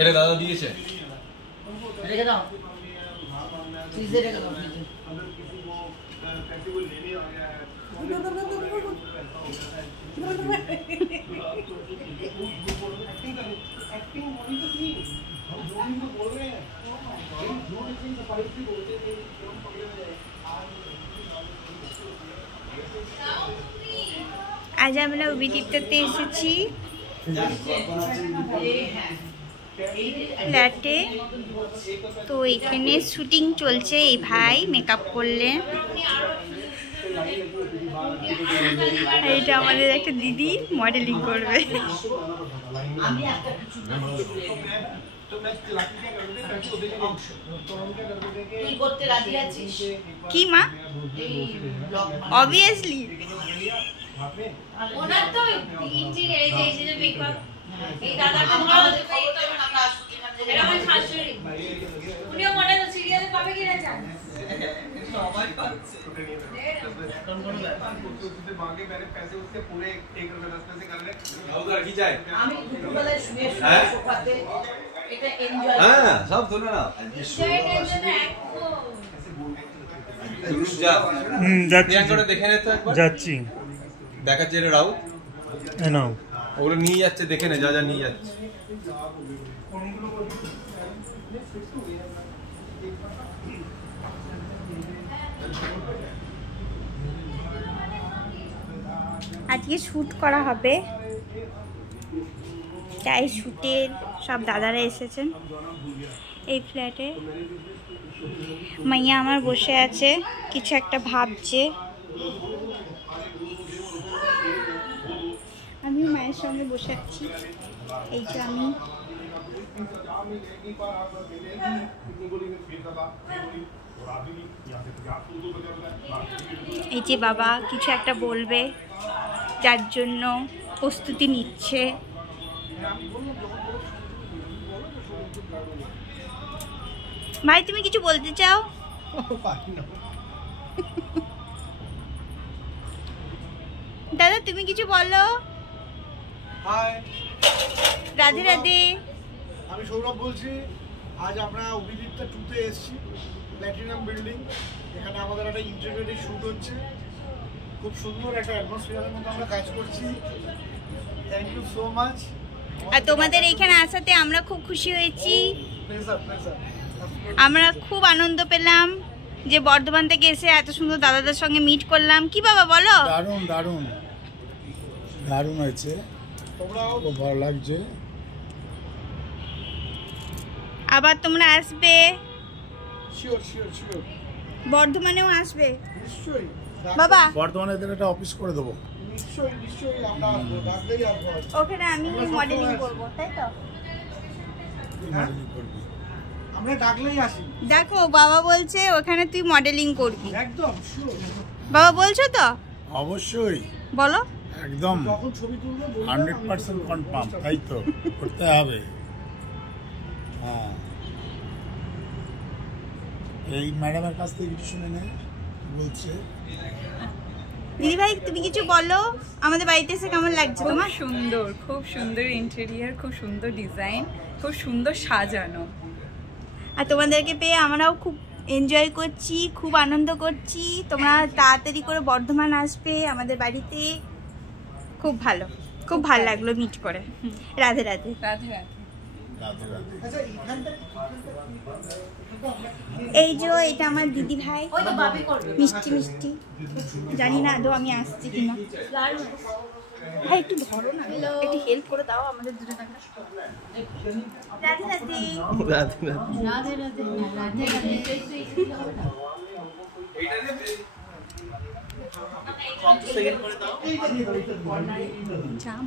এটা দাদা দিয়েছে। রেখে দাও, ফ্রিজে রেখে দাও, ফ্রিজে। আজ আমরা অভিদীপ্ততে এসেছি ফ্ল্যাটে। তো এখানে শুটিং চলছে, এই ভাই মেকআপ করলেন। এটা আমাদের একটা দিদি মডেলিং করবে। কি মা? অবভিয়াসলি ওনার তো এই মেকআপ এই দাদাটা ভালো দেখে এটা আমার শাশুড়ি, উনিও মনে হয় সিরিয়ালে পাবে কিনা জান সবাই পাচ্ছে। मांगे मैंने पैसे उसके पूरे 1 रुपए 10 पैसे कर ले उधर की जाए আমি দুপুরবেলা শুয়ে শুয়ে সোফাতে এটা এনজয় হ্যাঁ সব ধরে নাও যাচ্ছি দেখে নে তো একবার যাচ্ছি দেখাচ্ছে এটা রাউ নাও ওগুলো নিয়ে যাচ্ছে দেখে নে যা যা নিয়ে যাচ্ছে আজকে শ্যুট করা হবে, তাই শ্যুটের সব দাদারা এসেছেন এই ফ্ল্যাটে। মাইয়া আমার বসে আছে, কিছু একটা ভাবছে। আমিও মায়ের সঙ্গে বসে আছি। এই যে আমি এই যে বাবা কিছু একটা বলবে, যার জন্য প্রস্তুতি নিচ্ছে। ভাই তুমি কিছু বলতে চাও? দাদা তুমি কিছু বলো। হাই, রাধে রাধে। আমি সৌরভ বলছি। আজ আমরা অভিদীপ্ত 2-তে এসেছি, প্ল্যাটিনাম বিল্ডিং। এখানে আমাদের একটা ইন্টারভিউ শুট হচ্ছে। খুব সুন্দর একটা অ্যাটমসফিয়ারের মধ্যে আমরা কাজ করছি। Thank you so much. আর তোমাদের এখানে আসাতে আমরা খুব খুশি হয়েছি। প্লেজার। আমরা খুব আনন্দ পেলাম যে বর্ধমান থেকে এসে এত সুন্দর দাদাদের সঙ্গে মিট করলাম। কি বাবা বলো? দারুণ দারুণ দারুণ হয়েছে, তোমরাও খুব ভালো লাগছে। আবার তোমরা আসবে? Sure sure sure. বর্ধমানেও আসবে নিশ্চয়ই বাবা। বর্ধমানে একটা অফিস করে দেবো। নিশ্চয়ই নিশ্চয়ই আমরা আসবো, ডাকলেই আসবো। ওখানে আমি মডেলিং করব, তাই তো? মডেলিং করবি, আমরা ডাকলেই আসি। দেখো বাবা বলছে ওখানে তুই মডেলিং করবি। একদম শিওর। বাবা বলছো তো? অবশ্যই বলো। একদম 100% কনফার্ম, তাই তো করতে হবে। হ্যাঁ, এই ম্যাডামের কাছ থেকে কিছু শুনে নে বলছে। দিদি ভাই তুমি কিছু বলো, আমাদের বাড়িতে এসে কেমন লাগছে তোমার? সুন্দর, খুব সুন্দর ইন্টেরিয়ার, খুব সুন্দর ডিজাইন, খুব সুন্দর সাজানো। আর তোমাদেরকে পেয়ে আমরাও খুব এনজয় করছি, খুব আনন্দ করছি। তোমরা তাড়াতাড়ি করে বর্ধমান আসবে আমাদের বাড়িতে। খুব ভালো, খুব ভালো লাগলো মিট করে। রাধে রাধে। রাধে রাধে। এই যে এটা আমার দিদি ভাই, মিষ্টি মিষ্টি। জানি না আদৌ আমি আসছি কিনা। ভাই একটু ধরো না, একটু হেল্প করে দাও আমাদের দুটো টাকা। রাধে রাধে। রাধে রাধে রাধে রাধে। জাম।